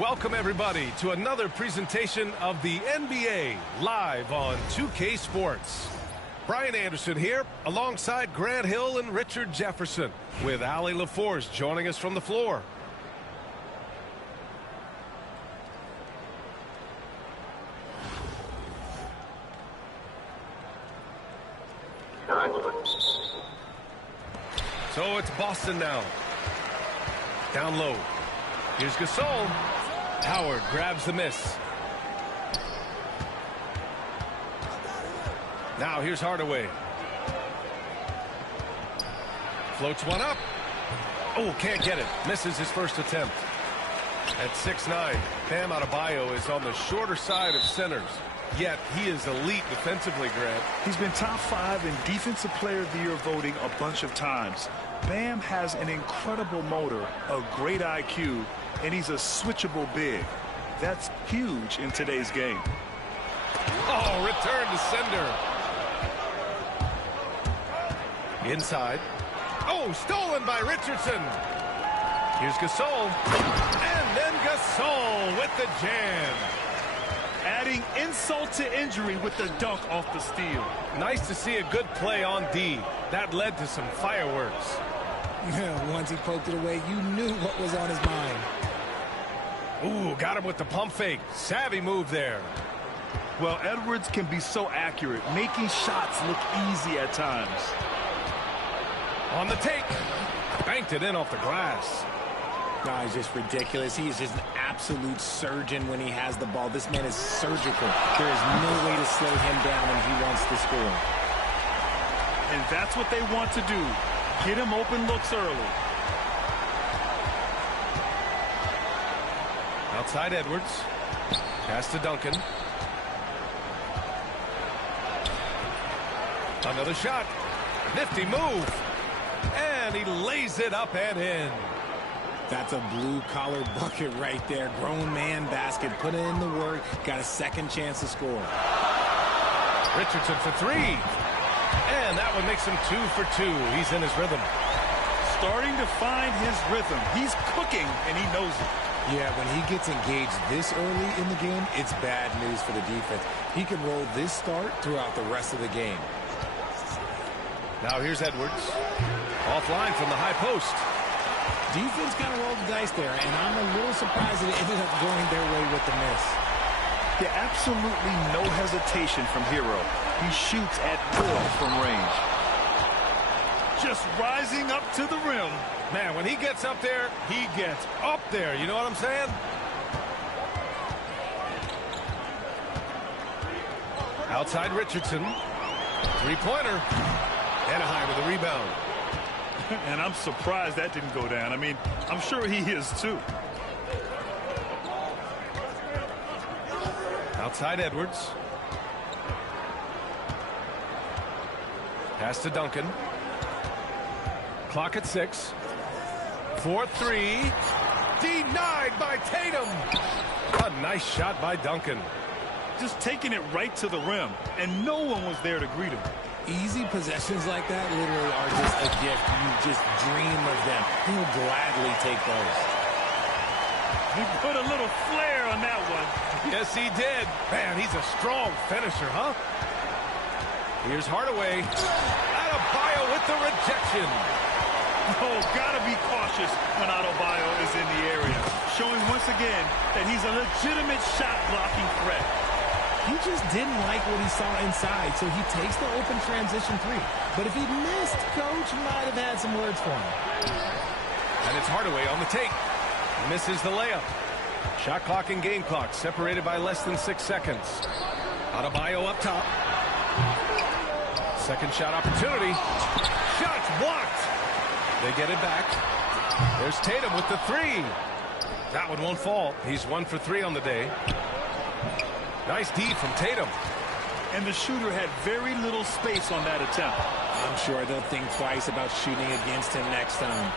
Welcome, everybody, to another presentation of the NBA live on 2K Sports. Brian Anderson here, alongside Grant Hill and Richard Jefferson, with Ali LaForce joining us from the floor. So it's Boston now. Down low. Here's Gasol. Howard grabs the miss. Now here's Hardaway. Floats one up. Oh, can't get it. Misses his first attempt. At 6'9", Bam Adebayo is on the shorter side of centers. Yet he is elite defensively, Grant. He's been top 5 in Defensive Player of the Year voting a bunch of times. Bam has an incredible motor, a great IQ, and he's a switchable big. That's huge in today's game. Oh, return to sender. Inside. Oh, stolen by Richardson. Here's Gasol. And then Gasol with the jam. Adding insult to injury with the dunk off the steal. Nice to see a good play on D. That led to some fireworks. Once he poked it away, you knew what was on his mind. Ooh, got him with the pump fake. Savvy move there. Well, Edwards can be so accurate, making shots look easy at times. On the take. Banked it in off the glass. No, he's just ridiculous. He is just an absolute surgeon when he has the ball. This man is surgical. There is no way to slow him down when he wants to score. And that's what they want to do. Get him open looks early. Outside Edwards. Pass to Duncan. Another shot. Nifty move. And he lays it up and in. That's a blue-collar bucket right there. Grown man basket. Put in the work. Got a second chance to score. Richardson for three. And that one makes him 2 for 2. He's in his rhythm. Starting to find his rhythm. He's cooking, and he knows it. Yeah, when he gets engaged this early in the game, it's bad news for the defense. He can roll this start throughout the rest of the game. Now here's Edwards. Offline from the high post. Defense kind of rolled the dice there, and I'm a little surprised that it ended up going their way with the miss. Yeah, absolutely no hesitation from Hero. He shoots at will from range. Just rising up to the rim. Man, when he gets up there, he gets up there. You know what I'm saying? Outside Richardson. Three-pointer. Anaheim with a rebound. And I'm surprised that didn't go down. I mean, I'm sure he is too. Outside Edwards. Pass to Duncan. Clock at 6. 4-3. Denied by Tatum. A nice shot by Duncan. Just taking it right to the rim, and no one was there to greet him. Easy possessions like that literally are just a gift. You just dream of them. He'll gladly take those. He put a little flair on that one. Yes, he did. Man, he's a strong finisher, huh? Here's Hardaway. Adebayo with the rejection. Oh, gotta be cautious when Adebayo is in the area. Showing once again that he's a legitimate shot-blocking threat. He just didn't like what he saw inside, so he takes the open transition three. But if he missed, Coach might have had some words for him. And it's Hardaway on the take. Misses the layup. Shot clock and game clock separated by less than 6 seconds. Adebayo up top. Second shot opportunity. Shots blocked. They get it back. There's Tatum with the three. That one won't fall. He's 1 for 3 on the day. Nice D from Tatum. And the shooter had very little space on that attempt. I'm sure they'll think twice about shooting against him next time.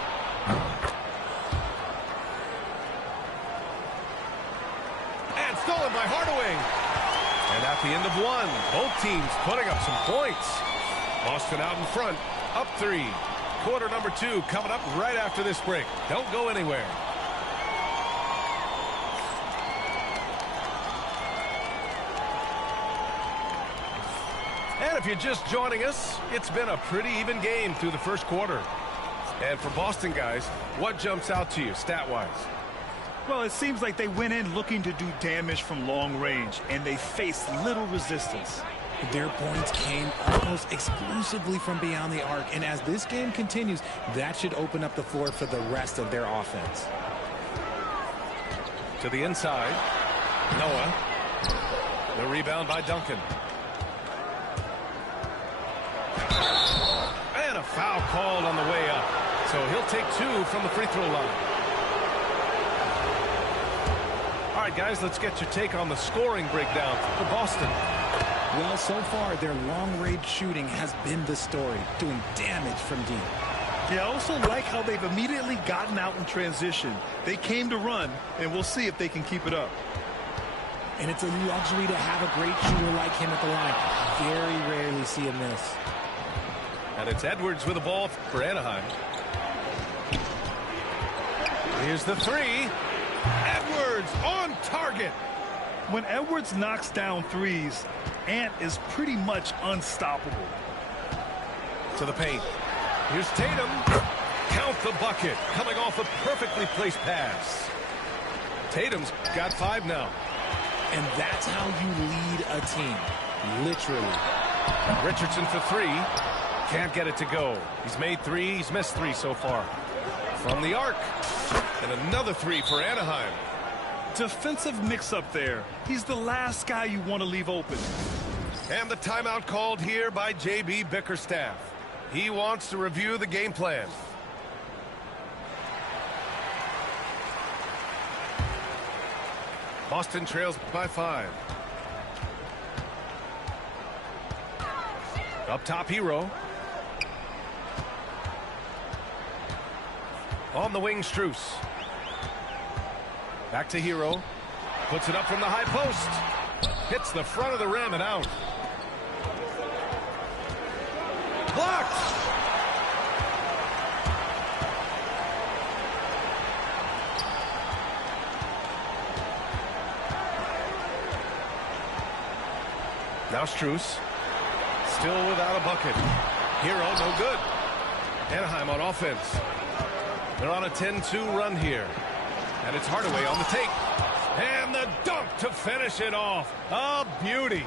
And stolen by Hardaway. And at the end of one, both teams putting up some points. Boston out in front, up 3. Quarter number 2 coming up right after this break. Don't go anywhere. if you're just joining us, it's been a pretty even game through the first quarter. And for Boston guys, what jumps out to you stat-wise? Well, it seems like they went in looking to do damage from long range, and they faced little resistance. Their points came almost exclusively from beyond the arc, and as this game continues, that should open up the floor for the rest of their offense. To the inside, Noah. The rebound by Duncan. And a foul called on the way up. So he'll take 2 from the free throw line. All right, guys, let's get your take on the scoring breakdown for Boston. Well, so far, their long-range shooting has been the story, doing damage from deep. Yeah, I also like how they've immediately gotten out in transition. They came to run, and we'll see if they can keep it up. And it's a luxury to have a great shooter like him at the line. Very rarely see him miss. And it's Edwards with the ball for Anaheim. Here's the 3. Edwards on target. When Edwards knocks down threes, Ant is pretty much unstoppable. To the paint. Here's Tatum. Count the bucket. Coming off a perfectly placed pass. Tatum's got 5 now. And that's how you lead a team. Literally. Richardson for 3. Can't get it to go. He's made 3. He's missed 3 so far. From the arc. And another 3 for Anaheim. Defensive mix-up there. He's the last guy you want to leave open. And the timeout called here by J.B. Bickerstaff. He wants to review the game plan. Boston trails by 5. Up top, Hero. On the wing, Strus. Back to Hero. Puts it up from the high post. Hits the front of the rim and out. Blocked. Now Strus. Still without a bucket. Hero, no good. Anaheim on offense. They're on a 10-2 run here. And it's Hardaway on the take. And the dunk to finish it off. A beauty.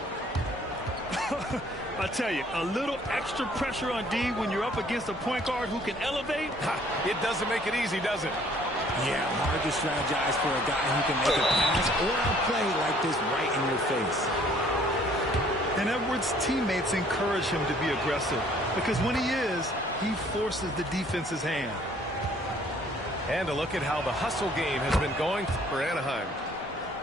I tell you, a little extra pressure on D when you're up against a point guard who can elevate. It doesn't make it easy, does it? Yeah, hard to strategize for a guy who can make a pass or a play like this right in your face. And Edwards' teammates encourage him to be aggressive because when he is, he forces the defense's hand. And a look at how the hustle game has been going for Anaheim.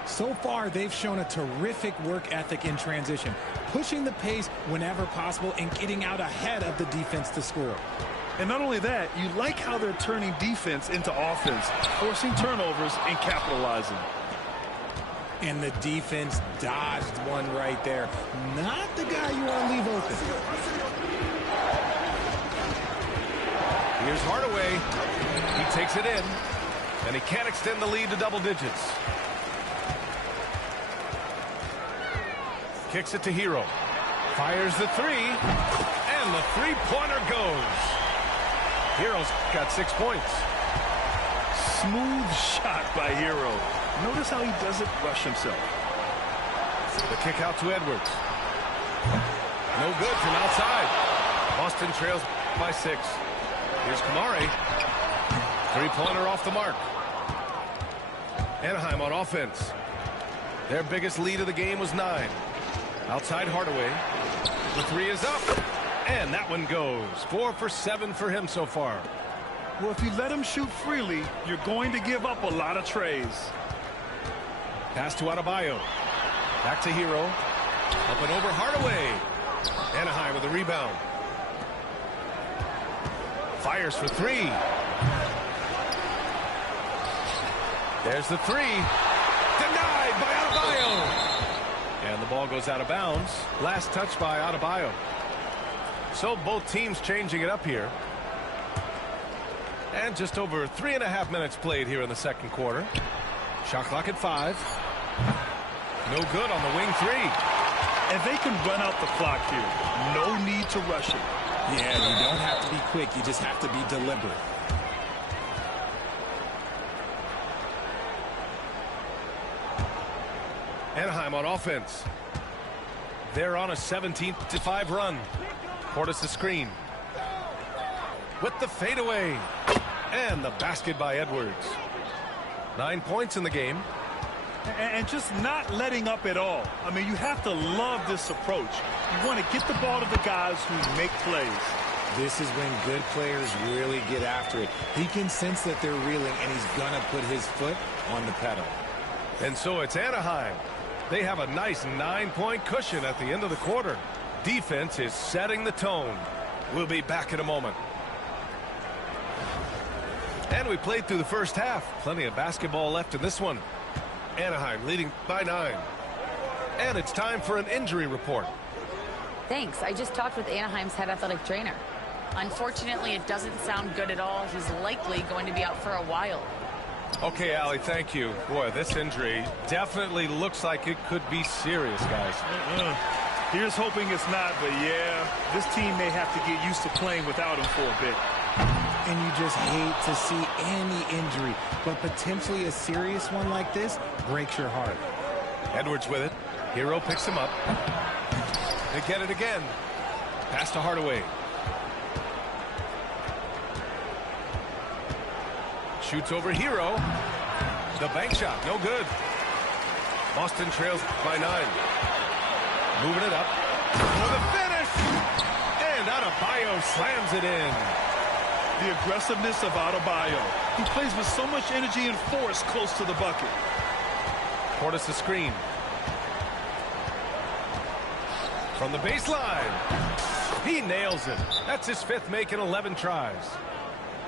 So far, they've shown a terrific work ethic in transition, pushing the pace whenever possible and getting out ahead of the defense to score. And not only that, you like how they're turning defense into offense, forcing turnovers and capitalizing. And the defense dodged one right there. Not the guy you want to leave open. Here's Hardaway. He takes it in, and he can't extend the lead to double digits. Kicks it to Hero. Fires the 3, and the three-pointer goes. Hero's got 6 points. Smooth shot by Hero. Notice how he doesn't rush himself. The kick out to Edwards. No good from outside. Boston trails by 6. Here's Kamari. Three-pointer off the mark. Anaheim on offense. Their biggest lead of the game was 9. Outside Hardaway. The 3 is up. And that one goes. 4 for 7 for him so far. Well, if you let him shoot freely, you're going to give up a lot of trays. Pass to Adebayo. Back to Hero. Up and over Hardaway. Anaheim with a rebound. Fires for 3. There's the 3. Denied by Adebayo. And the ball goes out of bounds. Last touch by Adebayo. So both teams changing it up here. And just over 3.5 minutes played here in the second quarter. Shot clock at 5. No good on the wing 3. And they can run out the clock here. No need to rush it. Yeah, you don't have to be quick. You just have to be deliberate. Anaheim on offense. They're on a 17-5 run. Portis the screen. With the fadeaway. And the basket by Edwards. 9 points in the game. And just not letting up at all. I mean, you have to love this approach. You want to get the ball to the guys who make plays. This is when good players really get after it. He can sense that they're reeling, and he's going to put his foot on the pedal. And so it's Anaheim. They have a nice 9-point cushion at the end of the quarter. Defense is setting the tone. We'll be back in a moment. And we played through the first half. Plenty of basketball left in this one. Anaheim leading by 9. And it's time for an injury report. Thanks. I just talked with Anaheim's head athletic trainer. Unfortunately, it doesn't sound good at all. He's likely going to be out for a while. Okay, Allie, thank you. Boy, this injury definitely looks like it could be serious, guys. Here's hoping it's not, but yeah, this team may have to get used to playing without him for a bit. And you just hate to see any injury, but potentially a serious one like this breaks your heart. Edwards with it. Hero picks him up. They get it again. Pass to Hardaway. Shoots over Hero. The bank shot, no good. Boston trails by 9. Moving it up for the finish. And Adebayo slams it in. The aggressiveness of Adebayo. He plays with so much energy and force close to the bucket. Portis the screen. From the baseline. He nails it. That's his 5th make in 11 tries.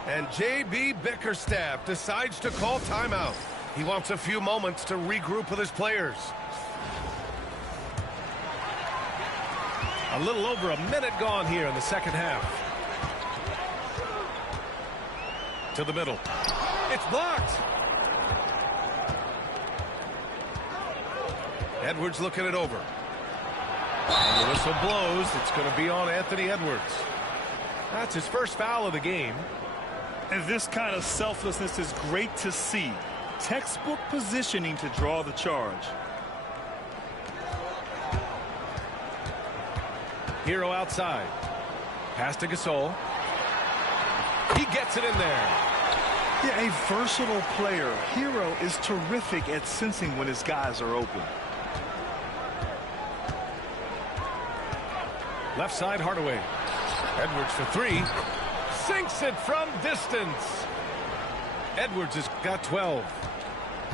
And J.B. Bickerstaff decides to call timeout. He wants a few moments to regroup with his players. A little over a minute gone here in the second half. To the middle. It's blocked. Edwards looking it over. And the whistle blows. It's going to be on Anthony Edwards. That's his first foul of the game. And this kind of selflessness is great to see. Textbook positioning to draw the charge. Hero outside. Pass to Gasol. He gets it in there. Yeah, a versatile player. Hero is terrific at sensing when his guys are open. Left side, Hardaway. Edwards for 3. Sinks it from distance. Edwards has got 12.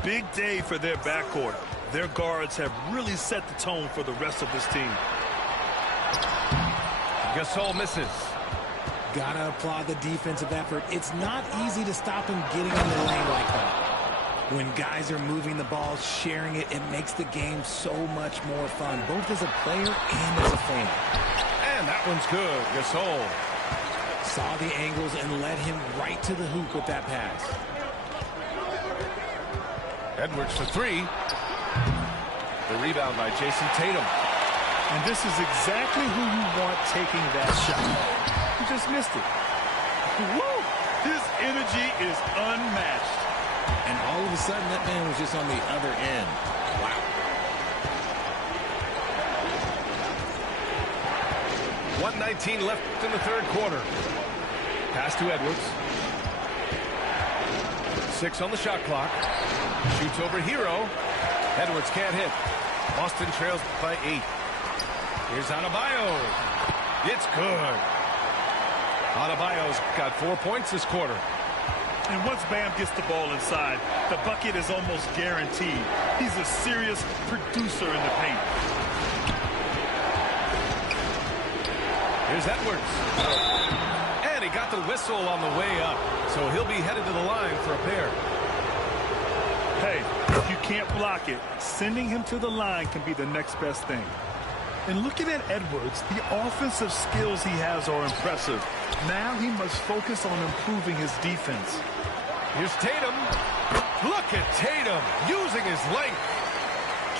Big day for their backcourt. Their guards have really set the tone for the rest of this team. Gasol misses. Gotta applaud the defensive effort. It's not easy to stop him getting in the lane like that. When guys are moving the ball, sharing it, it makes the game so much more fun, both as a player and as a fan. And that one's good. Gasol saw the angles and led him right to the hoop with that pass. Edwards for 3. The rebound by Jason Tatum. And this is exactly who you want taking that shot. He just missed it. Woo! His energy is unmatched. And all of a sudden, that man was just on the other end. Wow. 1:19 left in the third quarter. Pass to Edwards. 6 on the shot clock. Shoots over Hero. Edwards can't hit. Boston trails by 8. Here's Adebayo. It's good. Adebayo's got 4 points this quarter. And once Bam gets the ball inside, the bucket is almost guaranteed. He's a serious producer in the paint. Here's Edwards. And he got the whistle on the way up. So he'll be headed to the line for a pair. Hey, if you can't block it, sending him to the line can be the next best thing. And looking at Edwards, the offensive skills he has are impressive. Now he must focus on improving his defense. Here's Tatum. Look at Tatum using his length.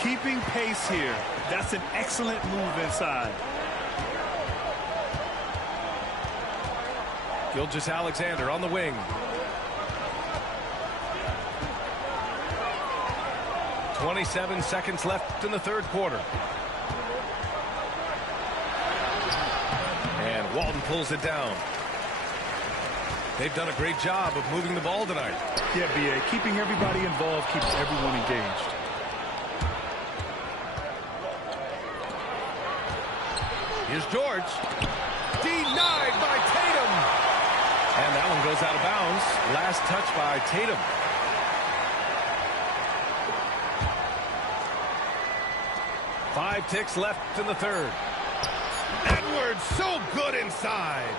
Keeping pace here. That's an excellent move inside. Gilgeous-Alexander on the wing. "27 seconds left in the third quarter. And Walton pulls it down. They've done a great job of moving the ball tonight. Yeah, B.A. Keeping everybody involved keeps everyone engaged. Here's George. Denied by Tatum. And that one goes out of bounds. Last touch by Tatum. Five ticks left in the third. Edwards so good inside.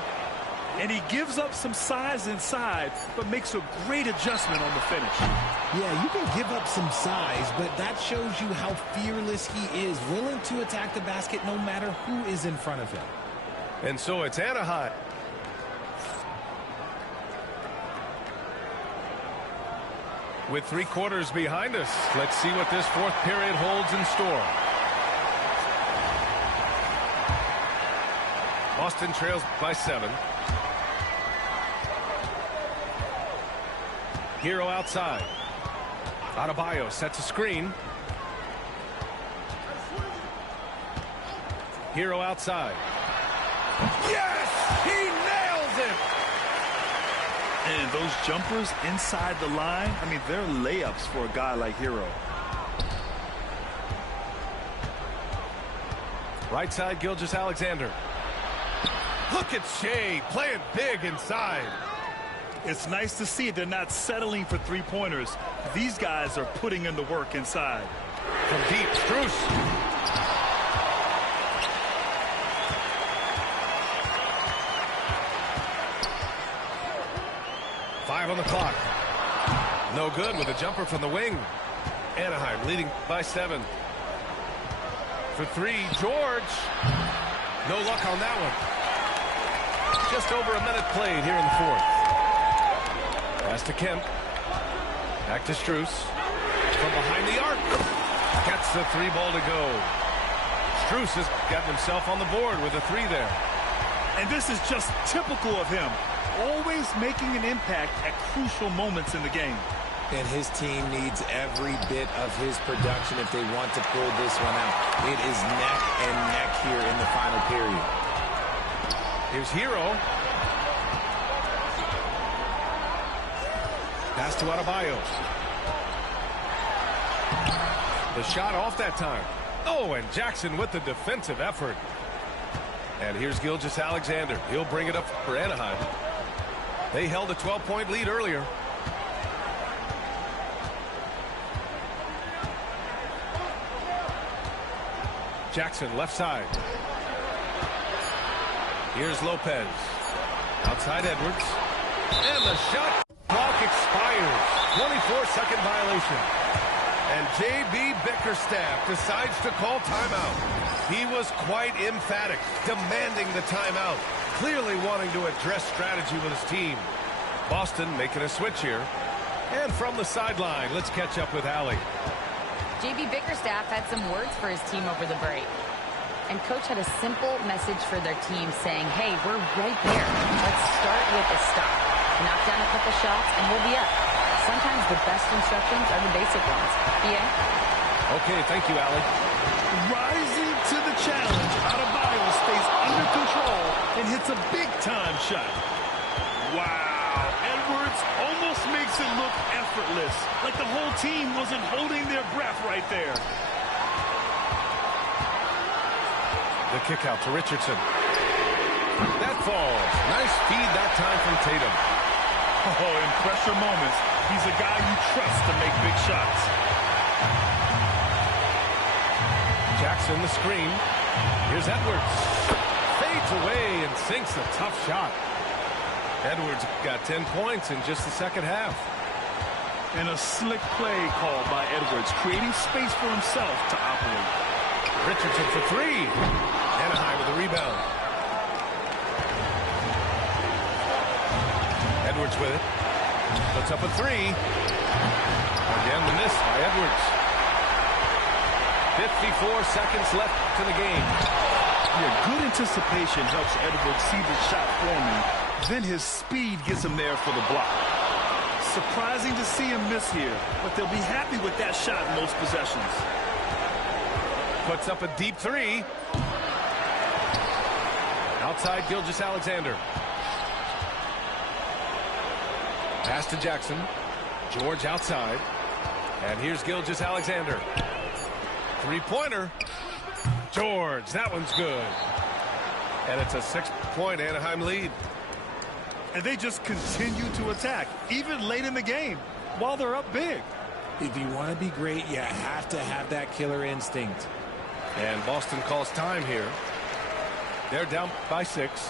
And he gives up some size inside, but makes a great adjustment on the finish. Yeah, you can give up some size, but that shows you how fearless he is, willing to attack the basket no matter who is in front of him. And so it's Anaheim. With 3 quarters behind us, let's see what this fourth period holds in store. Boston trails by 7. Hero outside. Adebayo sets a screen. Hero outside. Yes! He nails it! And those jumpers inside the line, I mean, they're layups for a guy like Hero. Right side, Gilgeous-Alexander. Look at Shea playing big inside. It's nice to see they're not settling for three-pointers. These guys are putting in the work inside. From deep, Strus. Five on the clock. No good with a jumper from the wing. Anaheim leading by 7. For 3, George. No luck on that one. Just over a minute played here in the fourth. Pass to Kemp. Back to Strus. From behind the arc. Gets the 3 ball to go. Strus has gotten himself on the board with a 3 there. And this is just typical of him. Always making an impact at crucial moments in the game. And his team needs every bit of his production if they want to pull this one out. It is neck and neck here in the final period. Here's Hero. Pass to Adebayo. The shot off that time. Oh, and Jackson with the defensive effort. And here's Gilgeous-Alexander. He'll bring it up for Anaheim. They held a 12-point lead earlier. Jackson left side. Here's Lopez. Outside Edwards. And the shot clock expires. 24-second violation. And J.B. Bickerstaff decides to call timeout. He was quite emphatic, demanding the timeout, clearly wanting to address strategy with his team. Boston making a switch here. And from the sideline, let's catch up with Allie. J.B. Bickerstaff had some words for his team over the break. And coach had a simple message for their team saying, hey, we're right there. Let's start with a stop. Knock down a couple shots and we'll be up. Sometimes the best instructions are the basic ones. Yeah? Okay, thank you, Allie. Rising to the challenge, Adebayo stays under control and hits a big-time shot. Wow, Edwards almost makes it look effortless, like the whole team wasn't holding their breath right there. The kick out to Richardson. That falls. Nice feed that time from Tatum. Oh, in pressure moments, he's a guy you trust to make big shots. Jackson the screen. Here's Edwards. Fades away and sinks a tough shot. Edwards got 10 points in just the second half. And a slick play called by Edwards, creating space for himself to operate. Richardson for 3. Anaheim with the rebound. Edwards with it. Puts up a 3. Again, the miss by Edwards. 54 seconds left in the game. Yeah, good anticipation helps Edwards see the shot forming. Then his speed gets him there for the block. Surprising to see him miss here, but they'll be happy with that shot in most possessions. Puts up a deep three. Outside Gilgeous-Alexander. Pass to Jackson. George outside. And here's Gilgeous-Alexander. Three-pointer. George, that one's good. And it's a 6-point Anaheim lead. And they just continue to attack, even late in the game, while they're up big. If you want to be great, you have to have that killer instinct. And Boston calls time here. They're down by 6.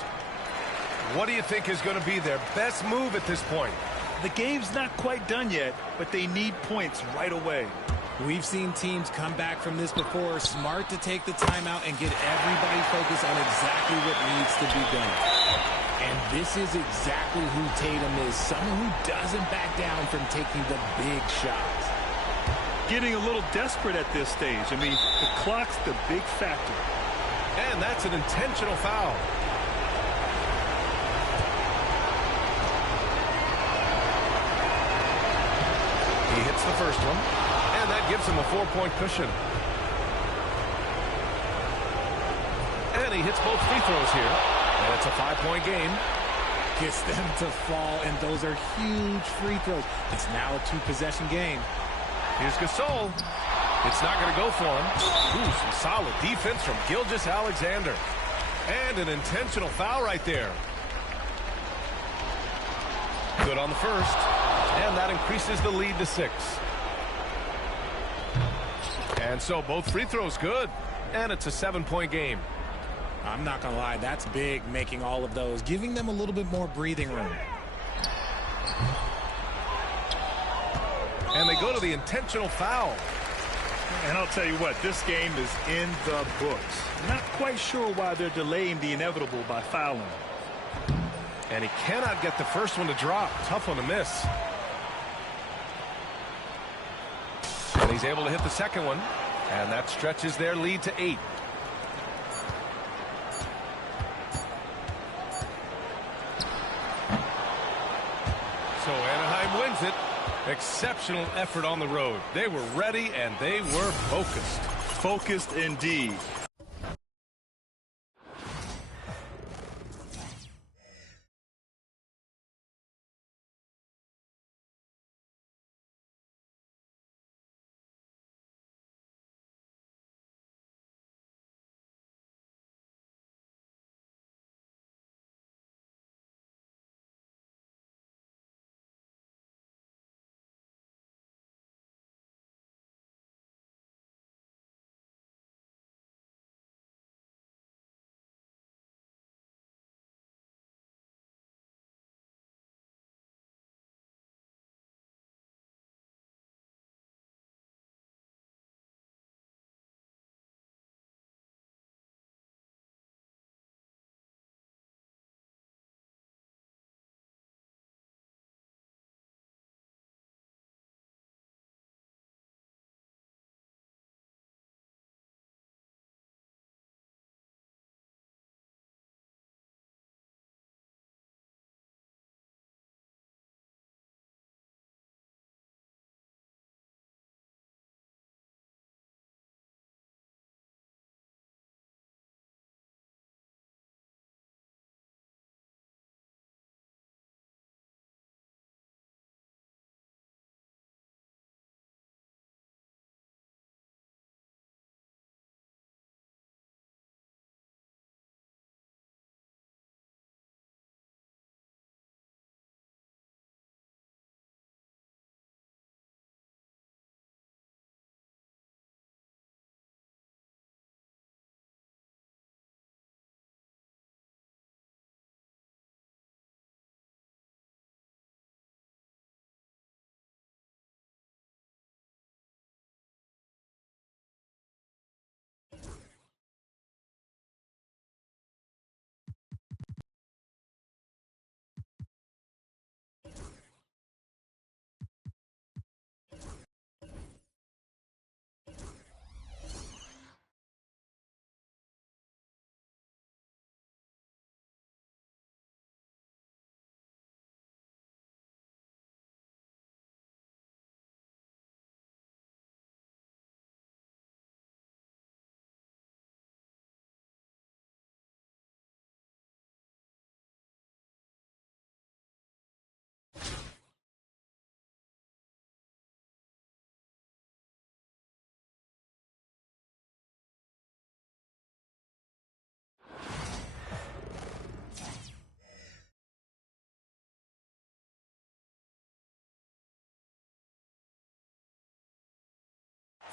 What do you think is going to be their best move at this point? The game's not quite done yet, but they need points right away. We've seen teams come back from this before. Smart to take the timeout and get everybody focused on exactly what needs to be done. And this is exactly who Tatum is, someone who doesn't back down from taking the big shots. Getting a little desperate at this stage. I mean, the clock's the big factor. And that's an intentional foul. He hits the first one, and that gives him a 4-point cushion. And he hits both free throws here, and it's a 5-point game. Gets them to fall, and those are huge free throws. It's now a 2-possession game. Here's Gasol. It's not going to go for him. Ooh, some solid defense from Gilgeous-Alexander. And an intentional foul right there. Good on the first. And that increases the lead to 6. And so both free throws good. And it's a 7-point game. I'm not going to lie, that's big, making all of those, giving them a little bit more breathing room. And they go to the intentional foul. And I'll tell you what, this game is in the books. Not quite sure why they're delaying the inevitable by fouling. And he cannot get the first one to drop. Tough one to miss. And he's able to hit the second one. And that stretches their lead to 8. So Anaheim wins it. Exceptional effort on the road. They were ready and they were focused. Focused indeed.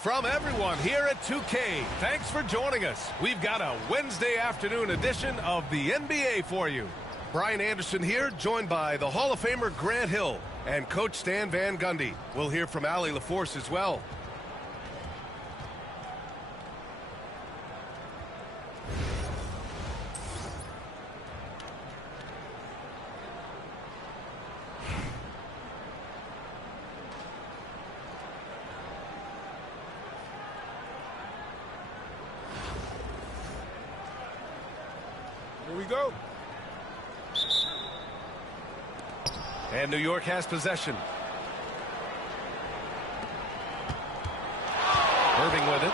From everyone here at 2K, thanks for joining us. We've got a Wednesday afternoon edition of the NBA for you. Brian Anderson here, joined by the Hall of Famer Grant Hill and Coach Stan Van Gundy. We'll hear from Allie LaForce as well. Here we go. And New York has possession. Irving with it.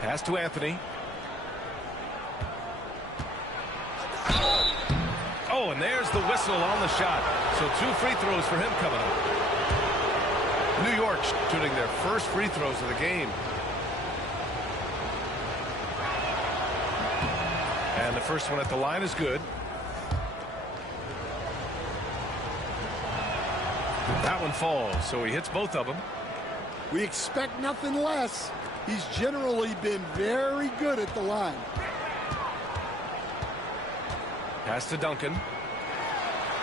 Pass to Anthony. Oh, and there's the whistle on the shot. So 2 free throws for him coming up. New York shooting their first free throws of the game. And the first one at the line is good. That one falls, so he hits both of them. We expect nothing less. He's generally been very good at the line. Pass to Duncan.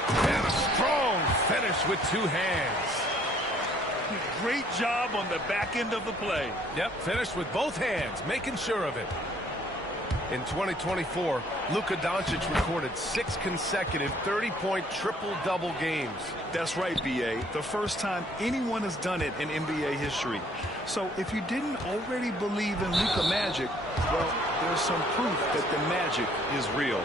And a strong finish with 2 hands. Great job on the back end of the play. Yep, finished with both hands, making sure of it. In 2024, Luka Doncic recorded 6 consecutive 30-point triple-double games. That's right, B.A. The first time anyone has done it in NBA history. So if you didn't already believe in Luka magic, well, there's some proof that the magic is real.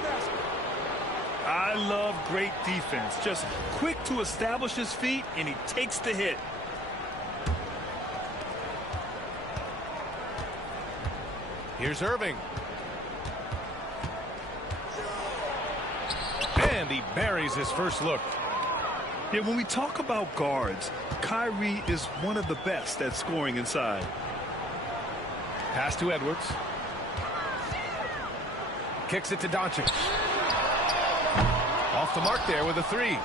I love great defense. Just quick to establish his feet, and he takes the hit. Here's Irving. And he buries his first look. Yeah, when we talk about guards, Kyrie is one of the best at scoring inside. Pass to Edwards. Kicks it to Doncic. Off the mark there with a 3.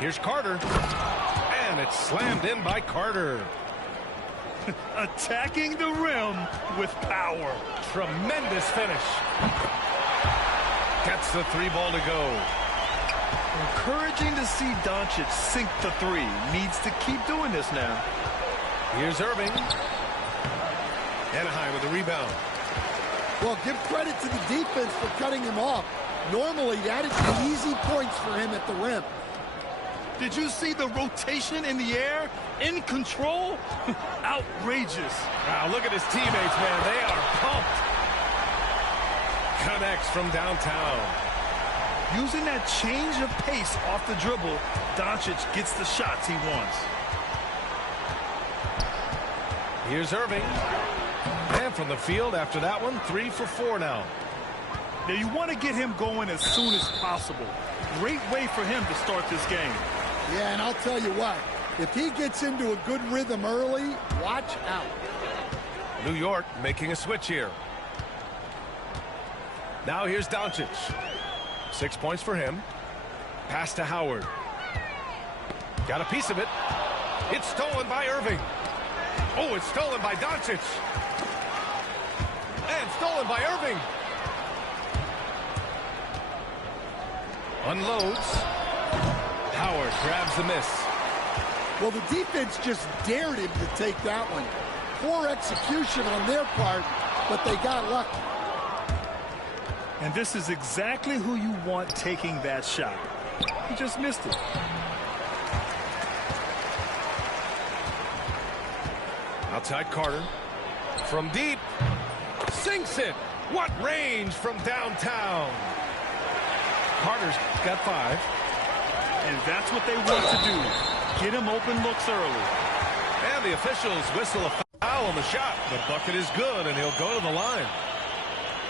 Here's Carter. And it's slammed in by Carter. Attacking the rim with power. Tremendous finish. Gets the 3 ball to go. Encouraging to see Doncic sink the 3. Needs to keep doing this now. Here's Irving. Anaheim with the rebound. Well, give credit to the defense for cutting him off. Normally, that is easy points for him at the rim. Did you see the rotation in the air? In control? Outrageous. Wow, look at his teammates, man. They are pumped. Connects from downtown. Using that change of pace off the dribble, Doncic gets the shots he wants. Here's Irving. And from the field after that one, 3 for 4 now. Now you want to get him going as soon as possible. Great way for him to start this game. Yeah, and I'll tell you what, if he gets into a good rhythm early, watch out. New York making a switch here. Now here's Doncic. 6 points for him. Pass to Howard. Got a piece of it. It's stolen by Irving. Oh, it's stolen by Doncic. And stolen by Irving. Unloads. Howard grabs the miss. Well, the defense just dared him to take that one. Poor execution on their part, but they got lucky. And this is exactly who you want taking that shot. He just missed it. Outside Carter. From deep. Sinks it. What range from downtown. Carter's got 5. And that's what they want to do. Get him open looks early. And the officials whistle a foul on the shot. The bucket is good, and he'll go to the line.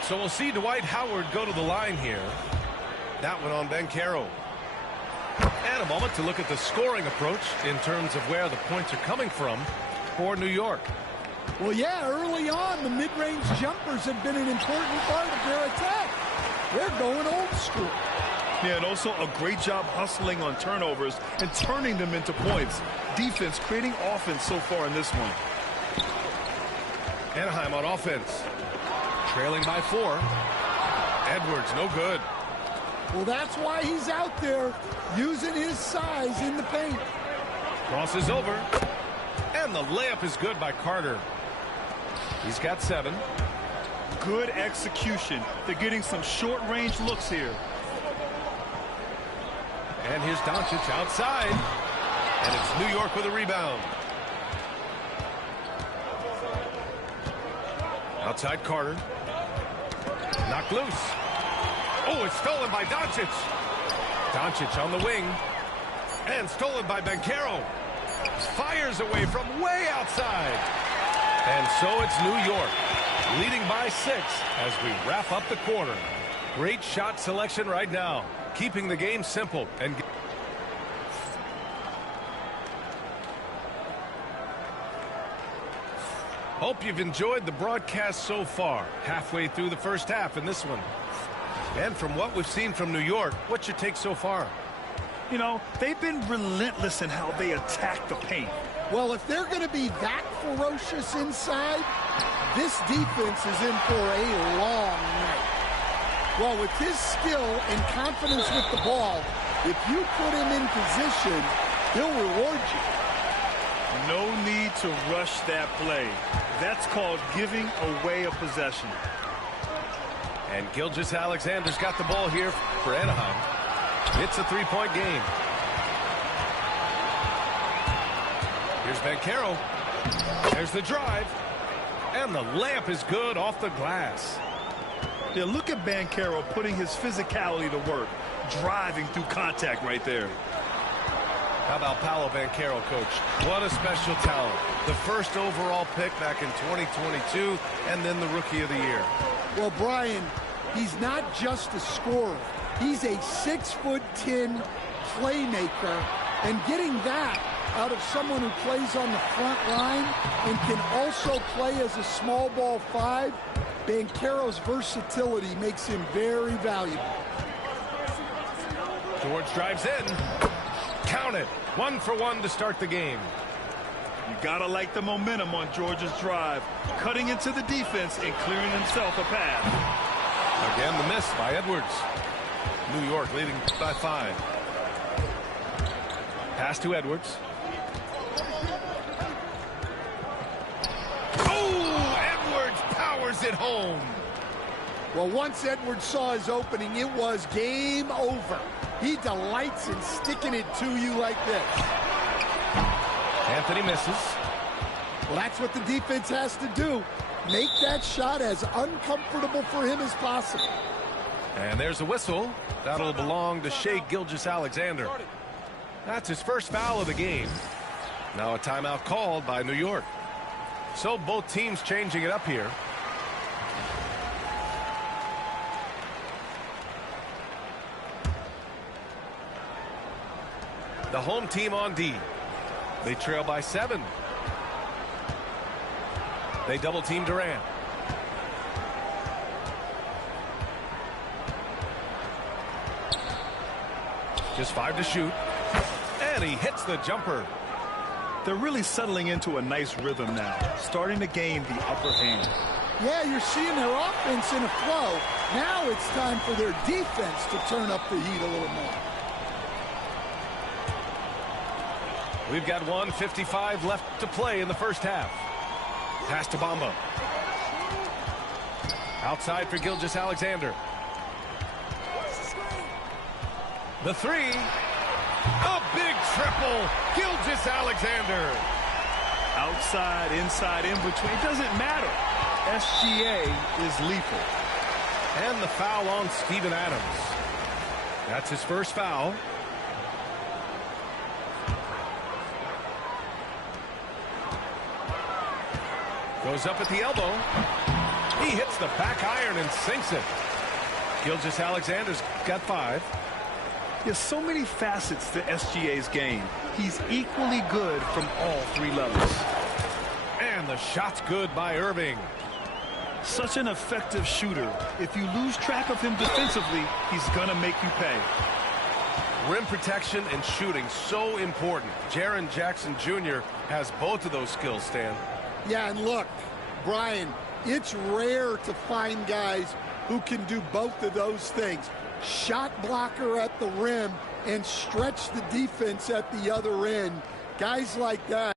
So we'll see Dwight Howard go to the line here. That one on Banchero. And a moment to look at the scoring approach in terms of where the points are coming from for New York. Well, yeah, early on, the mid-range jumpers have been an important part of their attack. They're going old school. Yeah, and also a great job hustling on turnovers and turning them into points. Defense creating offense so far in this one. Anaheim on offense. Trailing by 4. Edwards, no good. Well, that's why he's out there using his size in the paint. Crosses over. And the layup is good by Carter. He's got 7. Good execution. They're getting some short-range looks here. And here's Doncic outside. And it's New York with a rebound. Outside Carter. Knocked loose. Oh, it's stolen by Doncic. Doncic on the wing. And stolen by Banchero. Fires away from way outside. And so it's New York, leading by 6 as we wrap up the quarter. Great shot selection right now, keeping the game simple. And hope you've enjoyed the broadcast so far. Halfway through the first half in this one. And from what we've seen from New York, what's your take so far? You know, they've been relentless in how they attack the paint. Well, if they're going to be that ferocious inside, this defense is in for a long night. Well, with his skill and confidence with the ball, if you put him in position, he'll reward you. No need to rush that play. That's called giving away a possession. And Gilgeous-Alexander's got the ball here for Anaheim. It's a 3-point game. Here's Banchero. There's the drive. And the layup is good off the glass. Yeah, look at Banchero putting his physicality to work, driving through contact right there. How about Paolo Banchero, Coach? What a special talent. The first overall pick back in 2022, and then the Rookie of the Year. Well, Brian, he's not just a scorer. He's a 6'10" playmaker, and getting that out of someone who plays on the front line and can also play as a small ball 5, Banchero's versatility makes him very valuable. George drives in. Count it. 1 for 1 to start the game. You gotta like the momentum on George's drive, cutting into the defense and clearing himself a path. Again, the miss by Edwards. New York leading by 5. Pass to Edwards. Oh, Edwards powers it home. Well, once Edwards saw his opening, it was game over. He delights in sticking it to you like this. Anthony misses. Well, that's what the defense has to do. Make that shot as uncomfortable for him as possible. And there's a whistle. That'll belong to Shai Gilgeous-Alexander. That's his first foul of the game. Now a timeout called by New York. So both teams changing it up here. The home team on D. They trail by 7. They double team Durant. Just 5 to shoot. And he hits the jumper. They're really settling into a nice rhythm now, starting to gain the upper hand. Yeah, you're seeing their offense in a flow. Now it's time for their defense to turn up the heat a little more. We've got 1:55 left to play in the first half. Pass to Bamba. Outside for Gilgeous-Alexander. The 3. A big triple. Gilgeous-Alexander. Outside, inside, in between. It doesn't matter. SGA is lethal. And the foul on Steven Adams. That's his first foul. Goes up at the elbow. He hits the back iron and sinks it. Gilgeous-Alexander's got 5. There's so many facets to SGA's game. He's equally good from all 3 levels. And the shot's good by Irving. Such an effective shooter. If you lose track of him defensively, he's going to make you pay. Rim protection and shooting, so important. Jaren Jackson Jr. has both of those skills, Stan. Yeah, and look, Brian, it's rare to find guys who can do both of those things. Shot blocker at the rim and stretch the defense at the other end. Guys like that.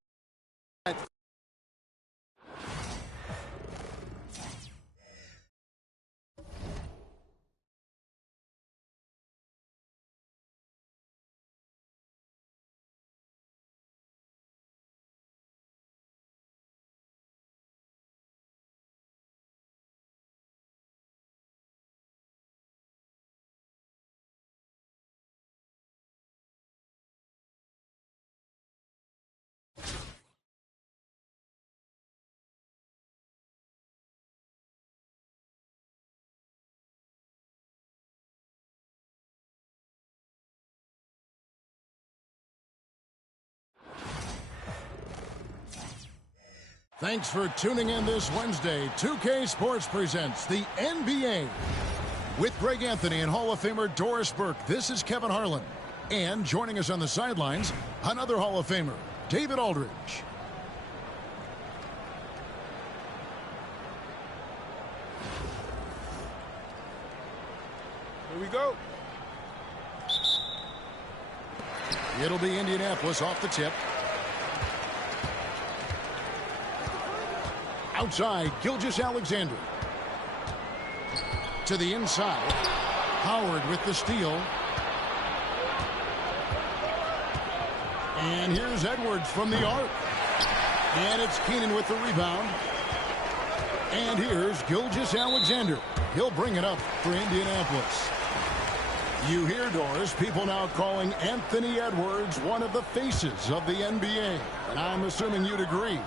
Thanks for tuning in this Wednesday. 2K Sports presents the NBA. With Greg Anthony and Hall of Famer Doris Burke, this is Kevin Harlan. And joining us on the sidelines, another Hall of Famer, David Aldridge. Here we go. It'll be Indianapolis off the tip. Outside, Gilgeous-Alexander. To the inside. Howard with the steal. And here's Edwards from the arc. And it's Keenan with the rebound. And here's Gilgeous-Alexander. He'll bring it up for Indianapolis. You hear, Doris, people now calling Anthony Edwards one of the faces of the NBA. And I'm assuming you'd agree.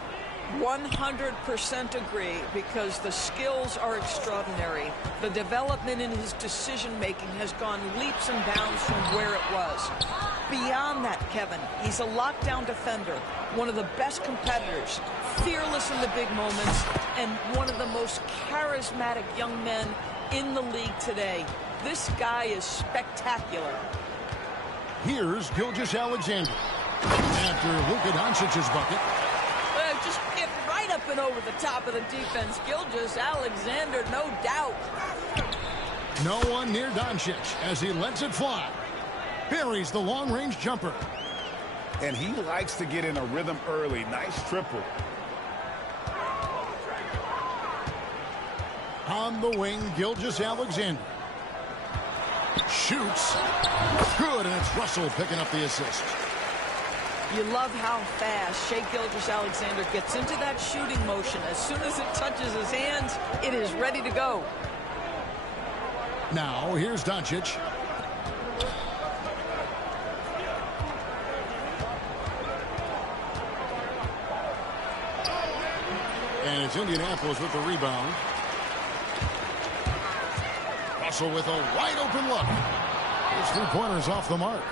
100% agree, because the skills are extraordinary. The development in his decision-making has gone leaps and bounds from where it was. Beyond that, Kevin, he's a lockdown defender, one of the best competitors, fearless in the big moments, and one of the most charismatic young men in the league today. This guy is spectacular. Here's Gilgeous-Alexander. After Luka Doncic's bucket. Just get right up and over the top of the defense. Gilgeous-Alexander, no doubt. No one near Doncic as he lets it fly. Buries the long-range jumper. And he likes to get in a rhythm early. Nice triple. On the wing, Gilgeous-Alexander. Shoots. Good, and it's Russell picking up the assist. You love how fast Shai Gilgeous-Alexander gets into that shooting motion. As soon as it touches his hands, it is ready to go. Now, here's Doncic. And it's Indianapolis with the rebound. Russell with a wide-open look. His three-pointers off the mark.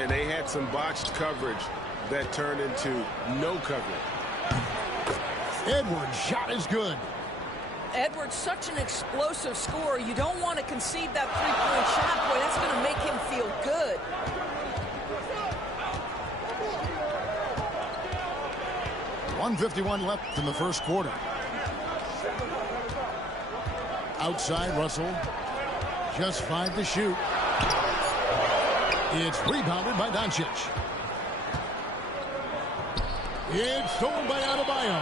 And they had some botched coverage that turned into no coverage. Edwards' shot is good. Edwards, such an explosive scorer. You don't want to concede that three-point shot. Boy, that's going to make him feel good. .151 left in the first quarter. Outside, Russell. Just 5 to shoot. It's rebounded by Doncic. It's stolen by Adebayo.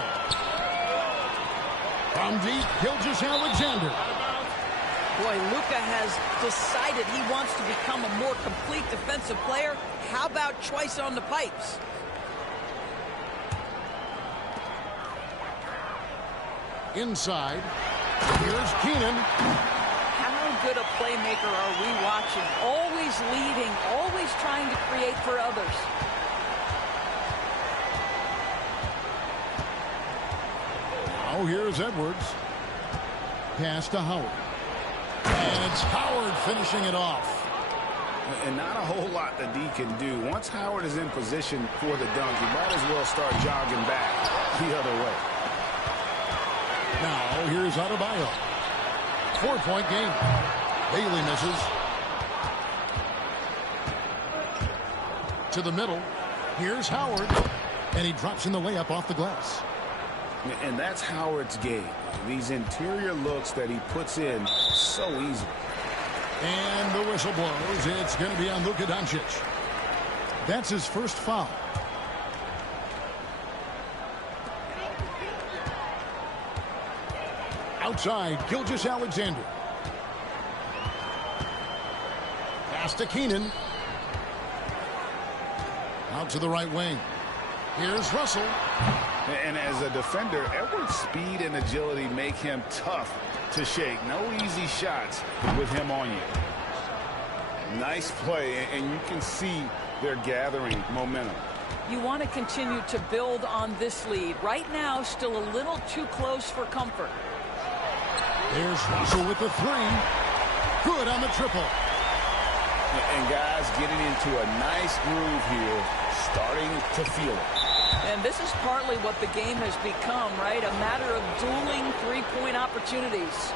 From deep, Gilgeous-Alexander. Boy, Luka has decided he wants to become a more complete defensive player. How about choice on the pipes? Inside. Here's Keenan. How good a playmaker are we watching? Always leading, always trying to create for others. Now here's Edwards. Pass to Howard. And it's Howard finishing it off. And not a whole lot that D can do. Once Howard is in position for the dunk, he might as well start jogging back the other way. Now, here's Adebayo. 4-point game. Bailey misses. To the middle. Here's Howard. And he drops in the layup off the glass. And that's Howard's game. These interior looks that he puts in so easily. And the whistle blows. It's going to be on Luka Doncic. That's his first foul. Outside, Gilgeous-Alexander. Pass to Keenan. Out to the right wing. Here's Russell. And as a defender, Edwards' speed and agility make him tough to shake. No easy shots with him on you. Nice play, and you can see they're gathering momentum. You want to continue to build on this lead. Right now, still a little too close for comfort. There's Russell with the three. Good on the triple. And guys getting into a nice groove here, starting to feel it. And this is partly what the game has become, right? A matter of dueling three-point opportunities.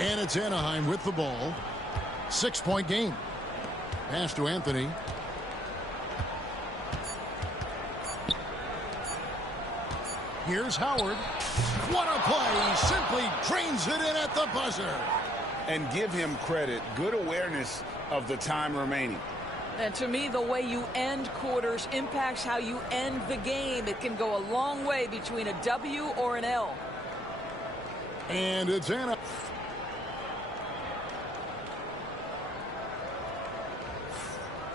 And it's Anaheim with the ball. 6-point game. Pass to Anthony. Here's Howard. What a play. Simply drains it in at the buzzer. And give him credit. Good awareness of the time remaining. And to me, the way you end quarters impacts how you end the game. It can go a long way between a W or an L. And it's Anaheim.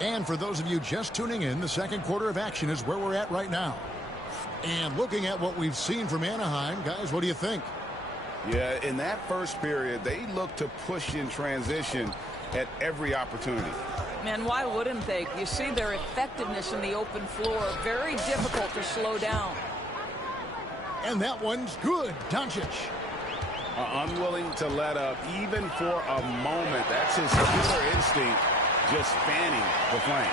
And for those of you just tuning in, the second quarter of action is where we're at right now. And looking at what we've seen from Anaheim, guys, what do you think? Yeah, in that first period, they looked to push in transition at every opportunity. Man, why wouldn't they? You see their effectiveness in the open floor. Very difficult to slow down. And that one's good. Doncic. Unwilling to let up even for a moment. That's his killer instinct, just fanning the flame.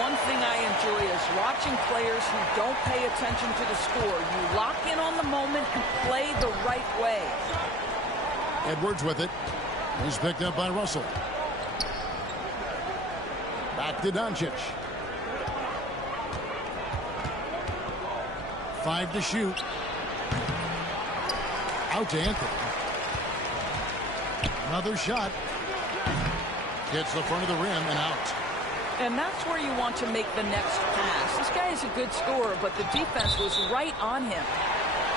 One thing I enjoy is watching players who don't pay attention to the score. You lock in on the moment and play the right way. Edwards with it. He's picked up by Russell. Back to Doncic. 5 to shoot. Out to Anthony. Another shot. Hits the front of the rim and out. And that's where you want to make the next pass. This guy is a good scorer, but the defense was right on him.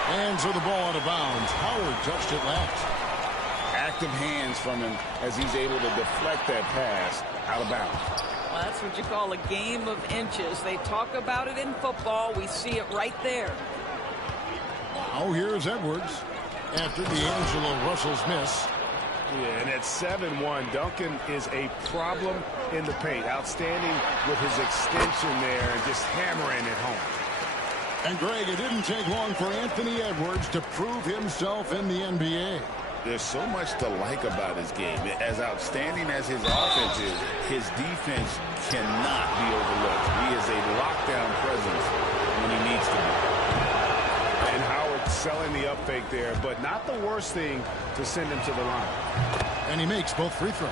And so the ball out of bounds. Howard touched it last. Active hands from him as he's able to deflect that pass out of bounds. Well, that's what you call a game of inches. They talk about it in football. We see it right there. Now here's Edwards after D'Angelo Russell's miss. Yeah, and at 7-1, Duncan is a problem in the paint. Outstanding with his extension there and just hammering it home. And, Greg, it didn't take long for Anthony Edwards to prove himself in the NBA. There's so much to like about his game. As outstanding as his offense is, his defense cannot be overlooked. He is a lockdown presence when he needs to be. And Howard selling the up fake there, but not the worst thing to send him to the line. And he makes both free throws.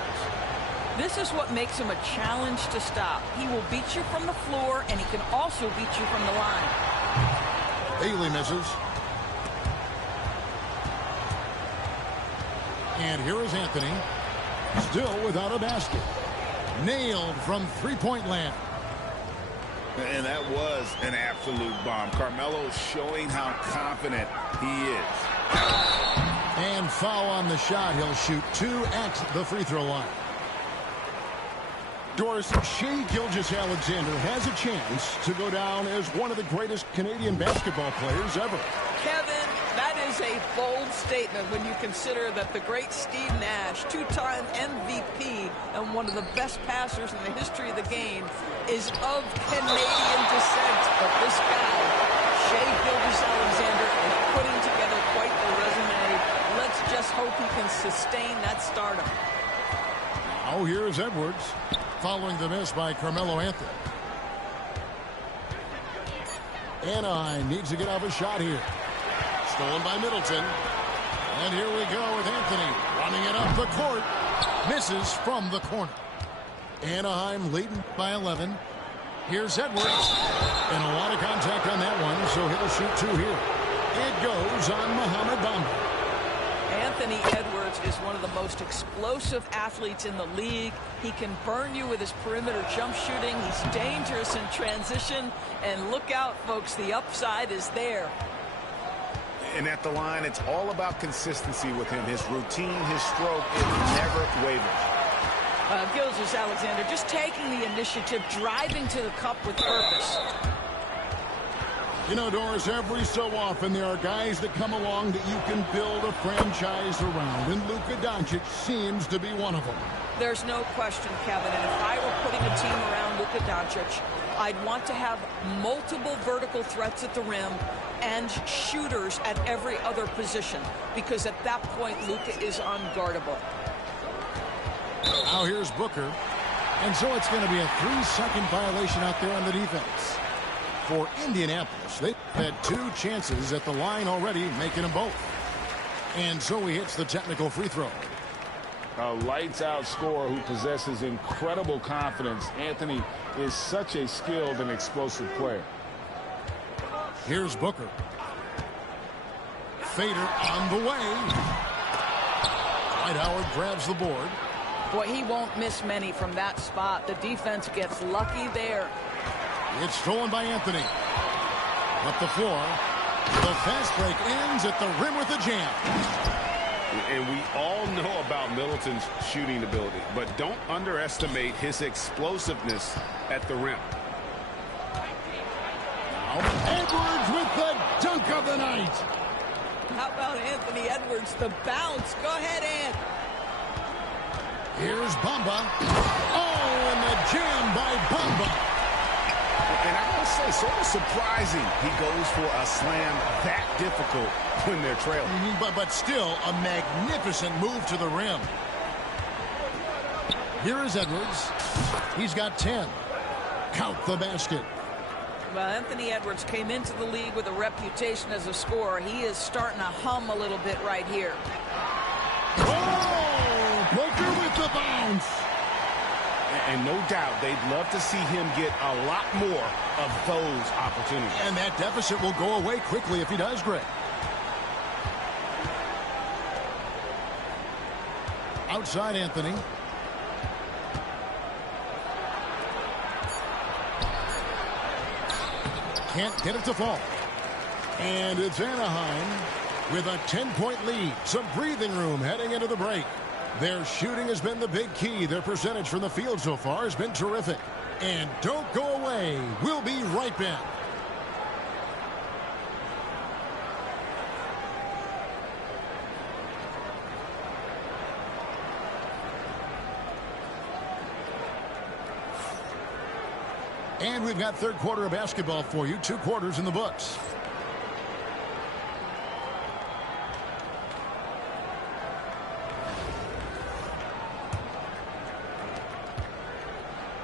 This is what makes him a challenge to stop. He will beat you from the floor, and he can also beat you from the line. Bailey misses. And here is Anthony, still without a basket. Nailed from three-point land. And that was an absolute bomb. Carmelo showing how confident he is. And foul on the shot. He'll shoot 2 at the free throw line. Doris, Shai Gilgeous-Alexander has a chance to go down as one of the greatest Canadian basketball players ever. Kevin, that is a bold statement when you consider that the great Steve Nash, 2-time MVP and one of the best passers in the history of the game, is of Canadian descent. But this guy, Shai Gilgeous-Alexander, is putting together quite the resume. Let's just hope he can sustain that stardom. Now here's Edwards, following the miss by Carmelo Anthony. Anaheim needs to get off a shot here. Stolen by Middleton. And here we go with Anthony running it up the court. Misses from the corner. Anaheim leading by 11. Here's Edwards. And a lot of contact on that one, so he'll shoot 2 here. It goes on Mohamed Bamba. Anthony Edwards is one of the most explosive athletes in the league. He can burn you with his perimeter jump shooting. He's dangerous in transition. And look out, folks, the upside is there. And at the line, it's all about consistency with him. His routine, his stroke, it never wavers. Gilgeous-Alexander just taking the initiative, driving to the cup with purpose. You know, Doris, every so often there are guys that come along that you can build a franchise around, and Luka Doncic seems to be one of them. There's no question, Kevin, and if I were putting a team around Luka Doncic, I'd want to have multiple vertical threats at the rim and shooters at every other position, because at that point, Luka is unguardable. Now here's Booker, and so it's going to be a 3-second violation out there on the defense. For Indianapolis, they've had 2 chances at the line already, making them both. And so he hits the technical free throw. A lights-out scorer who possesses incredible confidence. Anthony is such a skilled and explosive player. Here's Booker. Fader on the way. Dwight Howard grabs the board. Boy, he won't miss many from that spot. The defense gets lucky there. It's stolen by Anthony. Up the floor. The fast break ends at the rim with a jam. And we all know about Middleton's shooting ability, but don't underestimate his explosiveness at the rim. Now Edwards with the dunk of the night. How about Anthony Edwards, the bounce? Go ahead, Ant. Here's Bamba. Oh, and the jam by Bamba. And I must say, sort of surprising he goes for a slam that difficult when they're trailing. But still, a magnificent move to the rim. Here is Edwards. He's got 10. Count the basket. Well, Anthony Edwards came into the league with a reputation as a scorer. He is starting to hum a little bit right here. Oh, Booker with the bounce. And no doubt they'd love to see him get a lot more of those opportunities. And that deficit will go away quickly if he does, Greg. Outside Anthony. Can't get it to fall. And it's Anaheim with a 10-point lead. Some breathing room heading into the break. Their shooting has been the big key. Their percentage from the field so far has been terrific. And don't go away. We'll be right back. And we've got third quarter of basketball for you. 2 quarters in the books.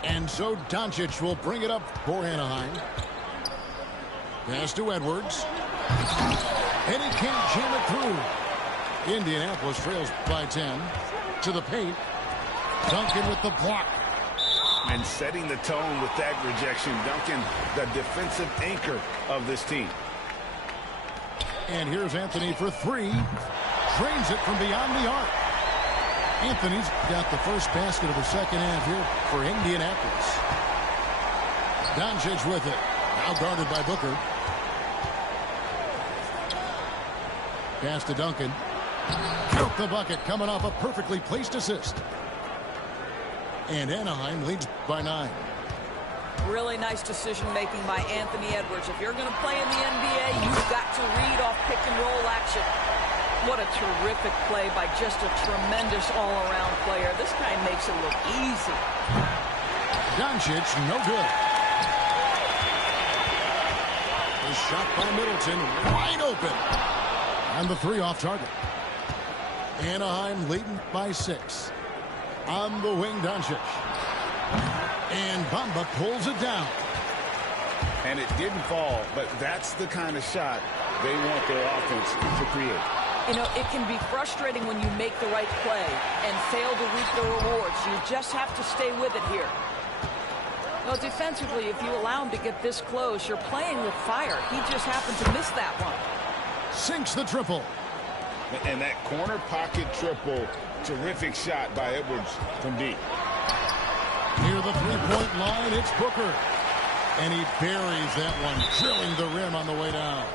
And so Doncic will bring it up for Anaheim. Pass to Edwards. And he can't jam it through. Indianapolis trails by 10. To the paint. Duncan with the block. And setting the tone with that rejection. Duncan, the defensive anchor of this team. And here's Anthony for 3. Drains it from beyond the arc. Anthony's got the first basket of the second half here for Indianapolis. Doncic with it. Now guarded by Booker. Pass to Duncan. Count the bucket coming off a perfectly placed assist. And Anaheim leads by 9. Really nice decision-making by Anthony Edwards. If you're going to play in the NBA, you've got to read off pick-and-roll action. What a terrific play by just a tremendous all-around player. This guy makes it look easy. Doncic, no good. The shot by Middleton, wide open. And the 3 off target. Anaheim leading by 6. On the wing, Doncic. And Bamba pulls it down. And it didn't fall, but that's the kind of shot they want their offense to create. You know, it can be frustrating when you make the right play and fail to reap the rewards. You just have to stay with it here. Well, defensively, if you allow him to get this close, you're playing with fire. He just happened to miss that one. Sinks the triple. And that corner pocket triple, terrific shot by Edwards from deep. Near the three-point line, it's Booker. And he buries that one, drilling the rim on the way down.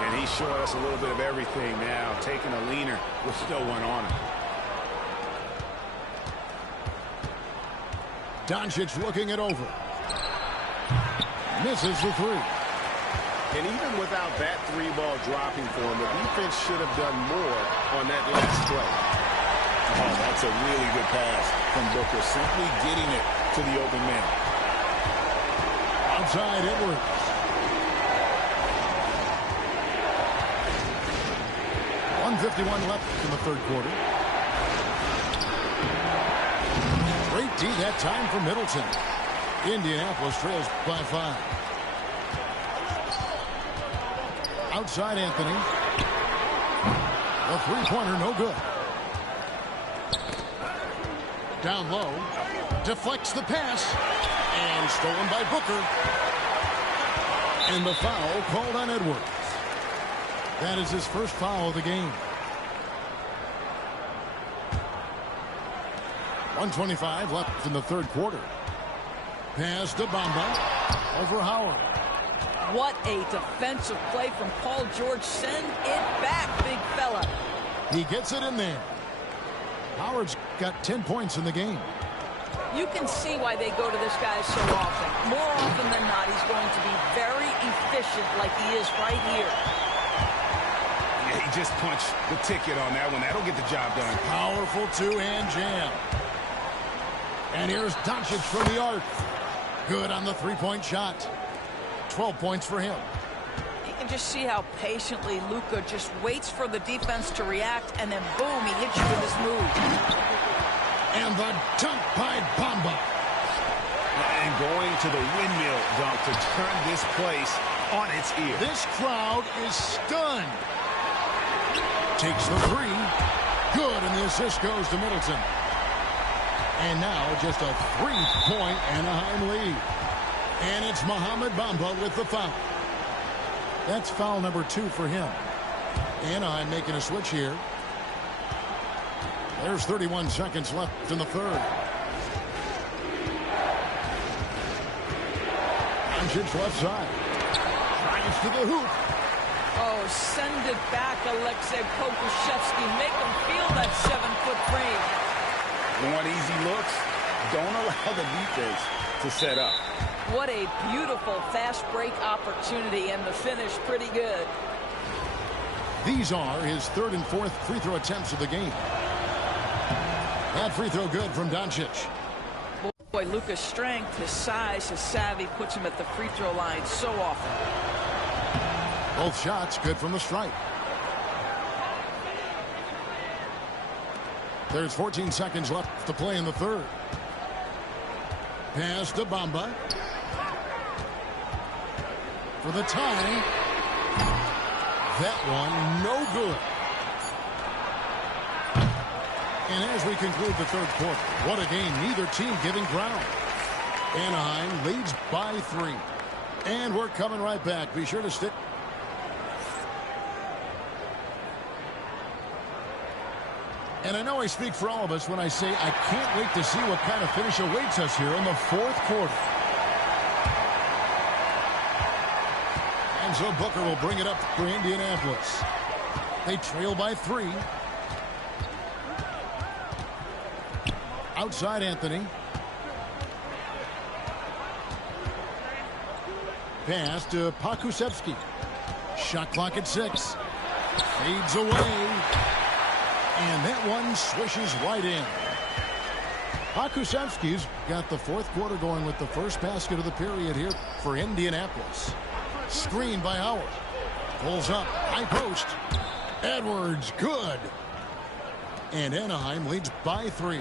And he's showing us a little bit of everything now, taking a leaner with no one on him. Doncic looking it over. Misses the three. And even without that three ball dropping for him, the defense should have done more on that last play. Oh, that's a really good pass from Booker, simply getting it to the open man. Outside Edwards. .151 left in the third quarter. Great D that time for Middleton. Indianapolis trails by 5. Outside Anthony. A three-pointer, no good. Down low. Deflects the pass. And stolen by Booker. And the foul called on Edwards. That is his first foul of the game. 1:25 left in the third quarter. Pass to Bamba. Over Howard. What a defensive play from Paul George. Send it back, big fella. He gets it in there. Howard's got 10 points in the game. You can see why they go to this guy so often. More often than not, he's going to be very efficient like he is right here. Yeah, he just punched the ticket on that one. That'll get the job done. Powerful two-hand jam. And here's Doncic from the arc. Good on the three-point shot. 12 points for him. You can just see how patiently Luka just waits for the defense to react, and then boom, he hits you with his move. And the dunk by Bamba. And going to the windmill dunk to turn this place on its ear. This crowd is stunned. Takes the three. Good, and the assist goes to Middleton. And now just a three-point Anaheim lead. And it's Mohamed Bamba with the foul. That's foul number 2 for him. Anaheim making a switch here. There's 31 seconds left in the third. Doncic left side. Drives to the hoop. Oh, send it back, Alexei Pokusevski. Make him feel that 7-foot frame. Want easy looks? Don't allow the defense to set up. What a beautiful fast break opportunity, and the finish pretty good. These are his third and fourth free throw attempts of the game. That free throw good from Doncic. Boy, Luka's strength, his size, his savvy puts him at the free throw line so often. Both shots good from the stripe. There's 14 seconds left to play in the third. Pass to Bamba. For the tie. That one no good. And as we conclude the third quarter, what a game. Neither team giving ground. Anaheim leads by 3. And we're coming right back. Be sure to stick. And I know I speak for all of us when I say I can't wait to see what kind of finish awaits us here in the fourth quarter. And so Booker will bring it up for Indianapolis. They trail by 3. Outside Anthony. Pass to Pokusevski. Shot clock at 6. Fades away. And that one swishes right in. Pokusevski's got the fourth quarter going with the first basket of the period here for Indianapolis. Screen by Howard. Pulls up. High post. Edwards, good. And Anaheim leads by 3.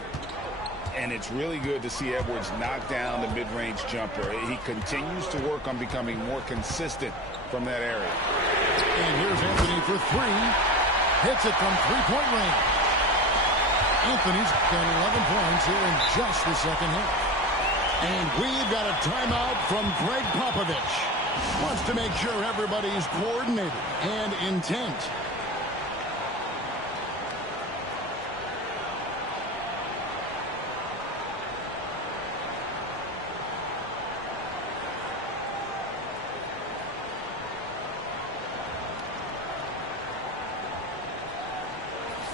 And it's really good to see Edwards knock down the mid-range jumper. He continues to work on becoming more consistent from that area. And here's Anthony for three. Hits it from three-point range. Anthony's got 11 points here in just the second half. And we've got a timeout from Greg Popovich. Wants to make sure everybody's coordinated and intent.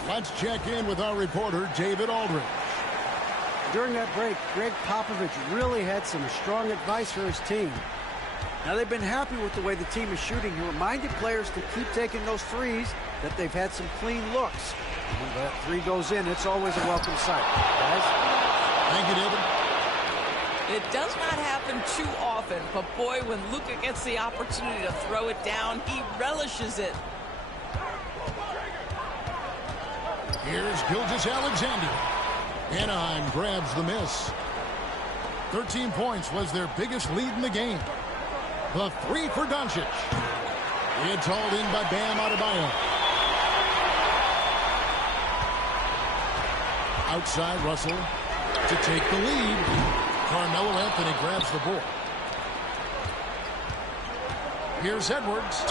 Let's check in with our reporter, David Aldridge. During that break, Greg Popovich really had some strong advice for his team. Now, they've been happy with the way the team is shooting. He reminded players to keep taking those threes, that they've had some clean looks. When that three goes in, it's always a welcome sight. Guys? Thank you, David. It does not happen too often, but boy, when Luka gets the opportunity to throw it down, he relishes it. Here's Gilgeous-Alexander. Anaheim grabs the miss. 13 points was their biggest lead in the game. The three for Doncic. It's hauled in by Bam Adebayo. Outside, Russell to take the lead. Carmelo Anthony grabs the ball. Here's Edwards.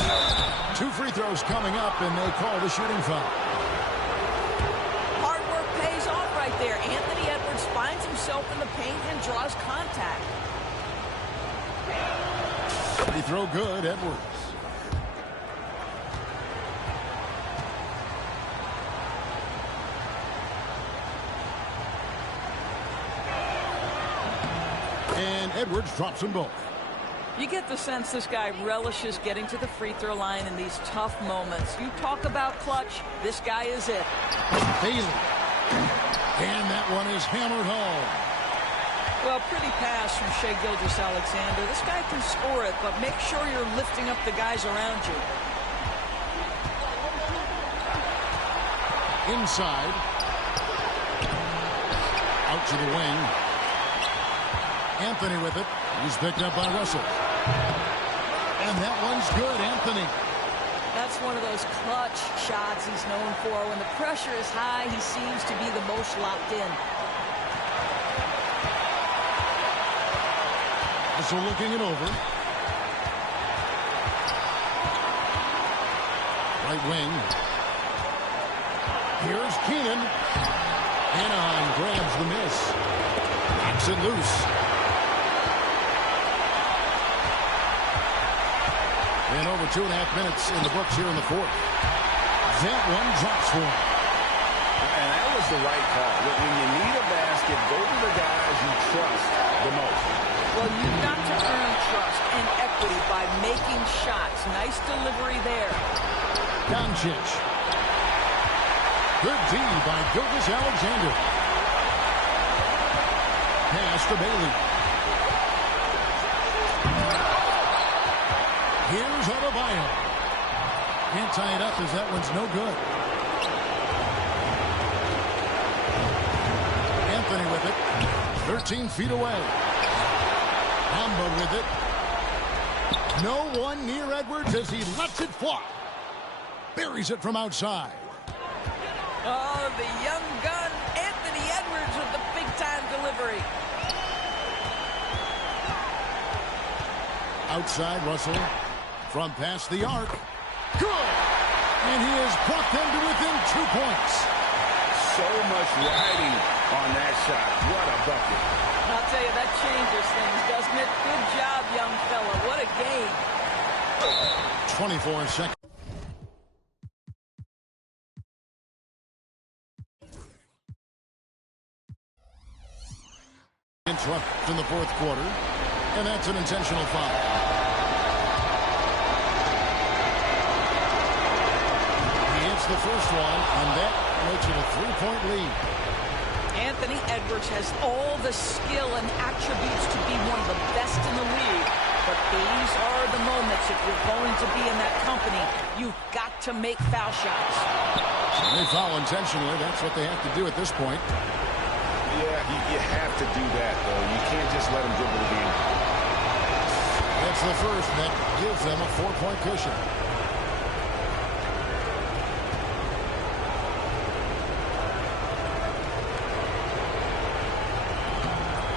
2 free throws coming up, and they call the shooting foul. Hard work pays off right there. Anthony Edwards finds himself in the paint and draws contact. Free throw good, Edwards. And Edwards drops them both. You get the sense this guy relishes getting to the free throw line in these tough moments. You talk about clutch, this guy is it. Bailey. And that one is hammered home. Well, pretty pass from Shai Gilgeous-Alexander. This guy can score it, but make sure you're lifting up the guys around you. Inside. Out to the wing. Anthony with it. He's picked up by Russell. And that one's good, Anthony. That's one of those clutch shots he's known for. When the pressure is high, he seems to be the most locked in. Also looking it over. Right wing. Here's Keenan. Anaheim grabs the miss. Knocks it loose. And over 2.5 minutes in the books here in the fourth. That one drops for him. And that was the right call. When you need a basket, go to the guys you trust the most. Well, you've got to earn trust and equity by making shots. Nice delivery there. Doncic. Good D by Gilgeous-Alexander. Pass to Bailey. Here's Adebayo. Can't tie it up as that one's no good. Anthony with it. 13 feet away. Hamba with it. No one near Edwards as he lets it fly. Buries it from outside. Oh, the young gun, Anthony Edwards with the big-time delivery. Outside, Russell. From past the arc. Good! And he has brought them to within 2 points. So much riding on that shot. What a bucket. I'll tell you, that changes things, doesn't it? Good job, young fella. What a game. 24 seconds. Left in the fourth quarter, and that's an intentional foul. He hits the first one, and that makes it a 3-point lead. Anthony Edwards has all the skill and attributes to be one of the best in the league. But these are the moments, if you're going to be in that company, you've got to make foul shots. They foul intentionally. That's what they have to do at this point. Yeah, you have to do that, though. You can't just let him dribble the game. That's the first, and that gives them a 4-point cushion.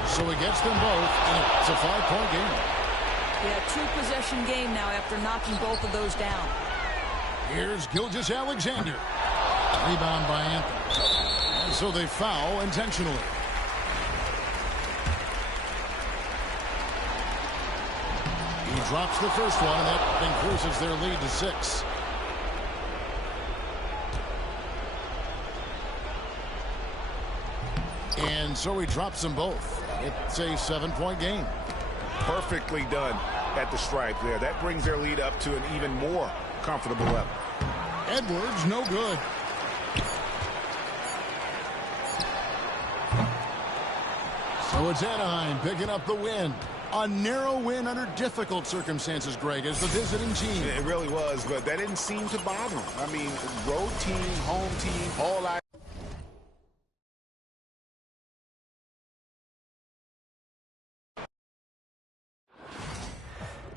So he gets them both, and it's a 5-point game. Yeah, 2-possession game now after knocking both of those down. Here's Gilgeous-Alexander. Rebound by Anthony. And so they foul intentionally. He drops the first one, and that increases their lead to 6. And so he drops them both. It's a 7-point game. Perfectly done at the stripe there. That brings their lead up to an even more comfortable level. Edwards, no good. So it's Anaheim picking up the win. A narrow win under difficult circumstances, Greg, as the visiting team. It really was, but that didn't seem to bother them. I mean, road team, home team, all out.